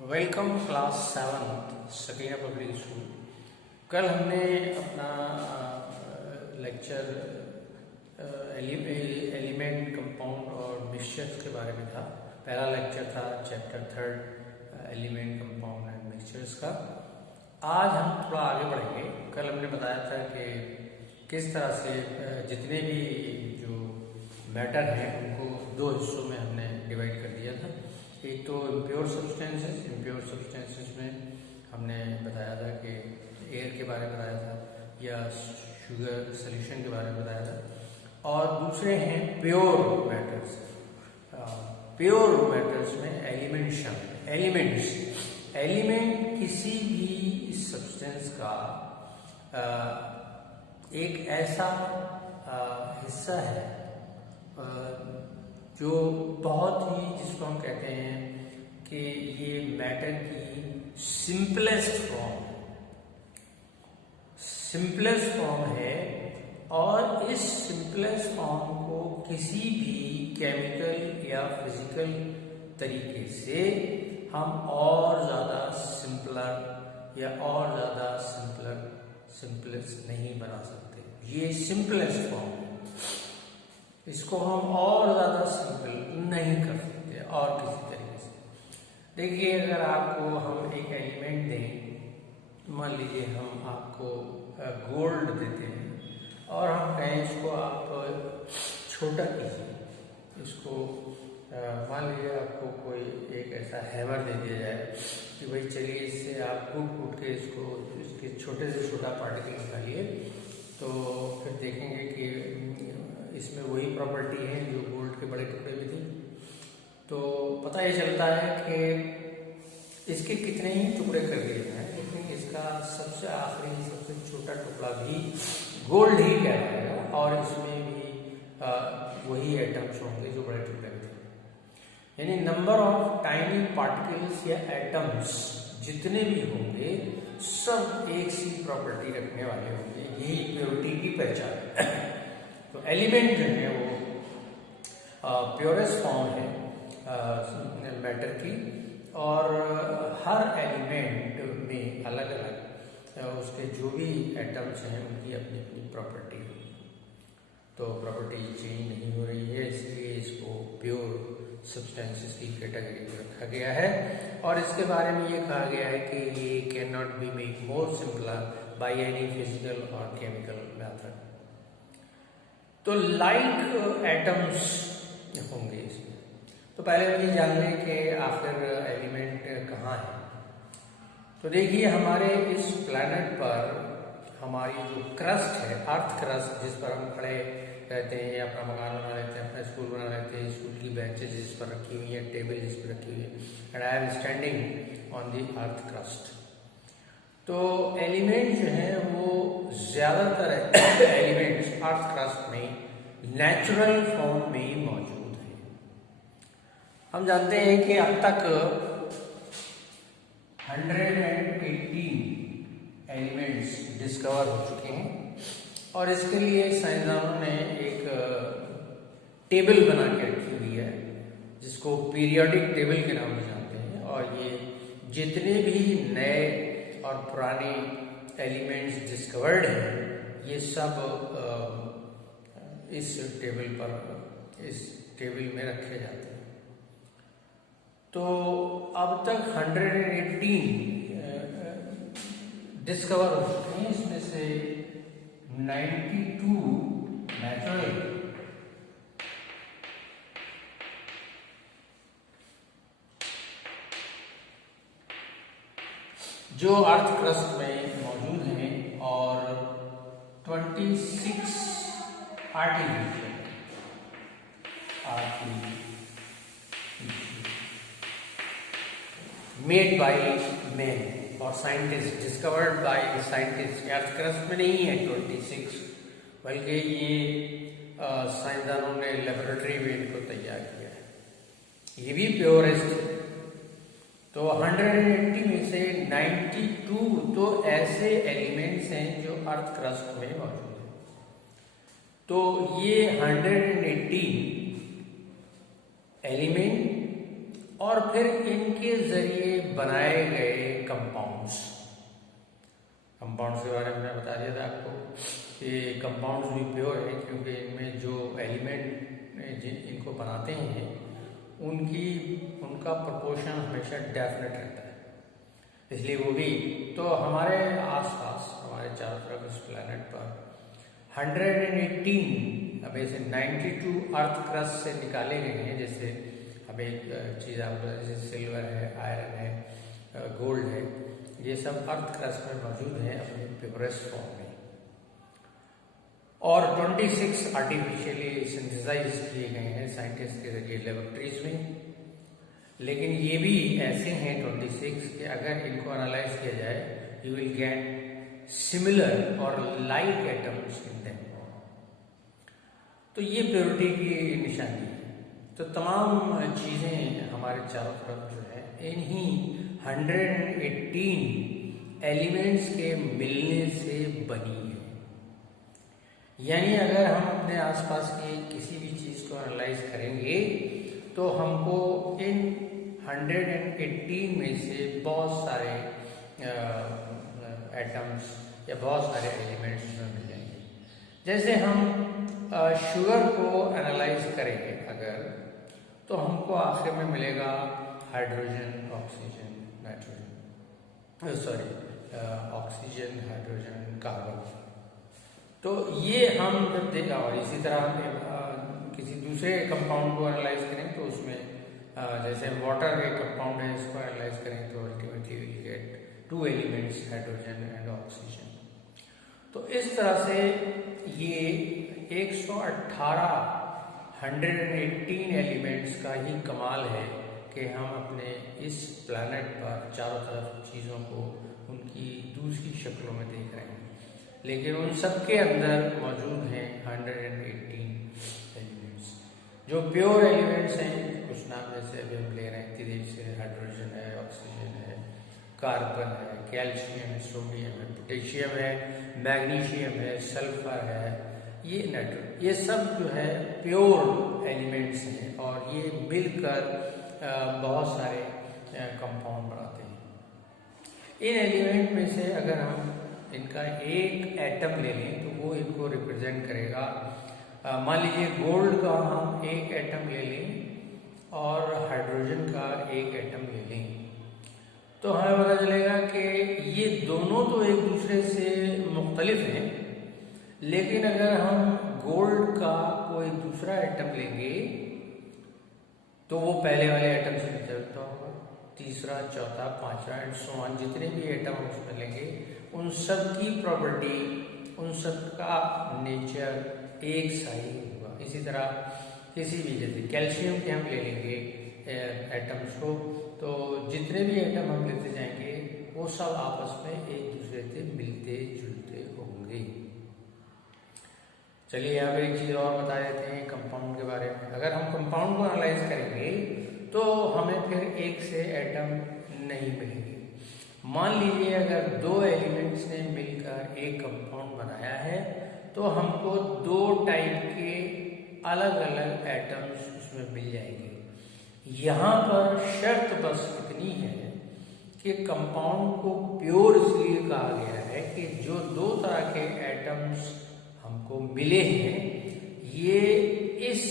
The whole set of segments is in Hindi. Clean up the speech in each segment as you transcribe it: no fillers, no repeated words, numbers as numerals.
Welcome class 7 Sakina public school. कल हमने अपना लेक्चर एलिमेंट कंपाउंड और मिक्सचर्स के बारे में था। पहला लेक्चर था chapter 3 element compound and mixtures का। आज हम थोड़ा आगे बढ़ेंगे। कल हमने बताया था कि किस तरह से जितने भी जो मैटर हैं उनको दो हिस्सों में हमने डिवाइड कर दिया था। एक तो इम्प्योर सब्सटेंसेस में हमने बताया था कि एयर के बारे में बताया था या शुगर सॉल्यूशन के बारे में बताया था, और दूसरे हैं प्योर मैटर्स। प्योर मैटर्स में एलिमेंट किसी भी सब्सटेंस का एक ऐसा हिस्सा है जो बहुत ही, जिसको हम कहते हैं कि ये मैटर की सिंपलेस्ट फॉर्म है, और इस सिंपलेस्ट फॉर्म को किसी भी केमिकल या फिजिकल तरीके से हम और ज़्यादा सिंपलर या और ज़्यादा सिंपलेस्ट नहीं बना सकते। ये सिंपलेस्ट फॉर्म है, इसको हम और ज़्यादा सिंपल नहीं कर सकते और किसी तरीके से। देखिए, अगर आपको हम एक एलिमेंट दें, मान लीजिए हम आपको गोल्ड देते हैं और हम कहें इसको आप छोटा कीजिए, इसको मान लीजिए आपको कोई एक ऐसा हैमर दे दिया जाए कि भाई चलिए इससे आप कूट के इसके छोटे से छोटा पार्टिकल निकालिए, तो फिर देखेंगे कि इसमें वही प्रॉपर्टी है जो गोल्ड के बड़े टुकड़े में थी। तो पता ये चलता है कि इसके कितने ही टुकड़े कर दिए जाए, लेकिन इसका सबसे आखिरी सबसे छोटा टुकड़ा भी गोल्ड ही कहलाएगा, और इसमें भी वही एटम्स होंगे जो बड़े टुकड़े में थे। यानी नंबर ऑफ टाइनी पार्टिकल्स या एटम्स जितने भी होंगे सब एक सी प्रॉपर्टी रखने वाले होंगे। यही प्योरिटी की पहचान है। तो एलिमेंट जो है वो प्योरेस्ट फॉर्म है मैटर की, और हर एलिमेंट में अलग अलग उसके जो भी एटम्स हैं उनकी अपनी अपनी प्रॉपर्टी है। तो प्रॉपर्टी चेंज नहीं हो रही है, इसलिए इसको प्योर सब्सटेंसेस की कैटेगरी में रखा गया है। और इसके बारे में ये कहा गया है कि ये can not be make more simpler by any physical और केमिकल मेथड। तो लाइक एटम्स होंगे इसमें। तो पहले हम ये जान लें कि आखिर एलिमेंट कहाँ है। तो देखिए, हमारे इस प्लैनेट पर हमारी जो क्रस्ट है, अर्थ क्रस्ट, जिस पर हम खड़े रहते हैं या अपना मकान बना लेते हैं, अपना स्कूल बना लेते हैं, स्कूल की बेंचेज जिस पर रखी हुई है, टेबल जिस पर रखी हुई है, and I am standing on the earth crust. तो एलिमेंट जो है वो ज़्यादातर एलिमेंट्स अर्थ क्रस्ट में नेचुरल फॉर्म में मौजूद है। हम जानते हैं कि अब तक 118 एलिमेंट्स डिस्कवर हो चुके हैं, और इसके लिए साइंसदानों ने एक टेबल बना के रखी हुई है जिसको पीरियोडिक टेबल के नाम से जानते हैं। और ये जितने भी नए और पुराने एलिमेंट्स डिस्कवर्ड हैं ये सब इस टेबल में रखे जाते हैं। तो अब तक 118 डिस्कवर हो चुके हैं, इसमें से 92 नेचुरल, जो अर्थ क्रस्ट में मौजूद हैं, और 26 आर्टिफिशियल मेड बाय मैन और scientist, discovered by scientist. Earth crust में नहीं है 26, बल्कि ये साइंसदानों ने लेबोरेटरी में इनको तैयार किया है। ये भी प्योरेस्ट है। तो 180 में से 92 तो ऐसे एलिमेंट्स हैं जो अर्थ क्रस्ट में मौजूद हैं। तो ये 180 एलिमेंट और फिर इनके जरिए बनाए गए कंपाउंड्स के बारे में मैं बता दिया था आपको कि कंपाउंड्स भी प्योर है, क्योंकि इनमें जो एलिमेंट इनको बनाते हैं उनका प्रोपोर्शन हमेशा डेफिनेट रहता है, इसलिए वो भी। तो हमारे आसपास, हमारे चारों तरफ इस प्लैनेट पर 118 अब ऐसे 92 अर्थ क्रस्ट से निकाले गए हैं। जैसे अब एक चीज़ आप जैसे सिल्वर है, आयरन है, गोल्ड है, ये सब अर्थ क्रस्ट में मौजूद हैं अपने प्योरेस्ट फॉर्म में। और 26 आर्टिफिशियली सिंथेसाइज किए गए हैं साइंटिस्ट के जरिए लेबोरेटरीज में। लेकिन ये भी ऐसे हैं 26 कि अगर इनको एनालाइज किया जाए यू विल गेट सिमिलर और लाइक एटम्स इन देम। तो ये प्योरिटी की निशानी है। तो तमाम चीज़ें हमारे चारों तरफ जो है इन्हीं 118 एलिमेंट्स के मिलने से बनी है। यानी अगर हम अपने आसपास की किसी भी चीज़ को एनालाइज करेंगे तो हमको इन 118 में से बहुत सारे एटम्स या बहुत सारे एलिमेंट्स में मिल जाएंगे। जैसे हम शुगर को एनालाइज करेंगे अगर, तो हमको आखिर में मिलेगा hydrogen, oxygen, nitrogen, oxygen, hydrogen, carbon. तो ये हम जब देखा, और इसी तरह हम किसी दूसरे कंपाउंड को एनालाइज करें तो उसमें जैसे वाटर एक कंपाउंड है, इसको एनालाइज करें तो ultimately will get 2 elements, hydrogen and oxygen. तो इस तरह से ये 118 118 एलिमेंट्स का ही कमाल है कि हम अपने इस प्लैनेट पर चारों तरफ चीज़ों को उनकी दूसरी शक्लों में देख रहे हैं, लेकिन उन सब के अंदर मौजूद हैं 118 एलिमेंट्स जो प्योर एलिमेंट्स हैं। कुछ नाम जैसे अभी हम ले रहे हैं तेज से, हाइड्रोजन है, ऑक्सीजन है, कार्बन है, कैल्शियम है, सोडियम है, पोटेशियम है, मैग्नीशियम है, सल्फर है, ये नाइट्रोजन, ये सब जो है प्योर एलिमेंट्स हैं और ये मिलकर बहुत सारे कंपाउंड बनाते हैं। इन एलिमेंट में से अगर हम इनका एक एटम ले लें तो वो इनको रिप्रेजेंट करेगा। मान लीजिए गोल्ड का हम एक एटम ले लें और हाइड्रोजन का एक एटम ले लें, तो हमें पता चलेगा कि ये दोनों तो एक दूसरे से मुख्तलिफ हैं, लेकिन अगर हम गोल्ड का कोई दूसरा एटम लेंगे तो वो पहले वाले एटम से निकलता होगा, तीसरा, चौथा, पांचवा एंड सो ऑन, जितने भी एटम हम उसमें लेंगे उन सब की प्रॉपर्टी, उन सब का नेचर एक सा ही होगा। इसी तरह किसी भी, जैसे कैल्शियम के हम ले लेंगे एटम्स को, तो जितने भी एटम हम लेते जाएंगे वो सब आपस में एक दूसरे से मिलते जुलते होंगे। चलिए यहाँ पे एक चीज़ और बता देते हैं कंपाउंड के बारे में। अगर हम कंपाउंड को एनालाइज करेंगे तो हमें फिर एक से एटम नहीं मिलेंगे। मान लीजिए अगर 2 एलिमेंट्स ने मिलकर एक कंपाउंड बनाया है तो हमको 2 टाइप के अलग अलग एटम्स उसमें मिल जाएंगे। यहाँ पर शर्त बस इतनी है कि कंपाउंड को प्योर इसलिए कहा गया है कि जो 2 तरह के एटम्स हमको मिले हैं ये इस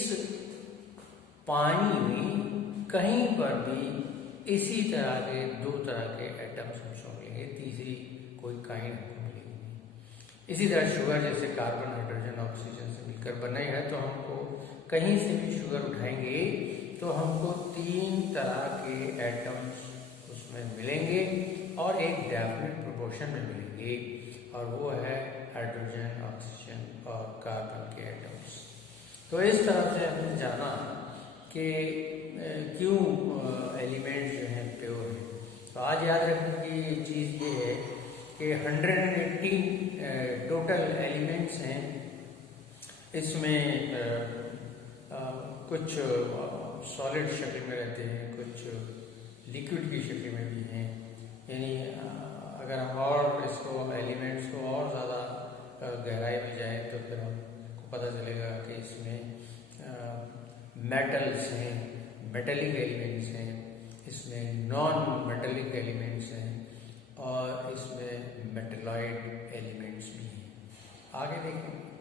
पानी में कहीं पर भी इसी तरह के 2 तरह के एटम्स हमको मिलेंगे, तीसरी कोई काइंड हमको मिलेगी। इसी तरह शुगर जैसे कार्बन, हाइड्रोजन, ऑक्सीजन से मिलकर बने हैं, तो हमको कहीं से भी शुगर उठाएंगे तो हमको 3 तरह के एटम्स उसमें मिलेंगे और एक डेफिनेट प्रोपोर्शन में मिलेंगे, और वो है हाइड्रोजन, ऑक्सीजन और कार्बन के एटम्स। तो इस तरह से हमने जाना कि क्यों एलिमेंट्स जो हैं प्योर हैं। तो आज याद रखने की चीज़ ये है कि 118 टोटल एलिमेंट्स हैं। इसमें कुछ सॉलिड शक्ल में रहते हैं, कुछ लिक्विड की शक्ल में भी हैं। यानी अगर हम और इसको एलिमेंट्स को और ज़्यादा गहराई में जाएं तो फिर हमको पता चलेगा कि इसमें मेटल्स हैं, मेटेलिक एलिमेंट्स हैं, इसमें नॉन मेटेलिक एलिमेंट्स हैं और इसमें मेटेलॉइड एलिमेंट्स भी हैं। आगे देखें।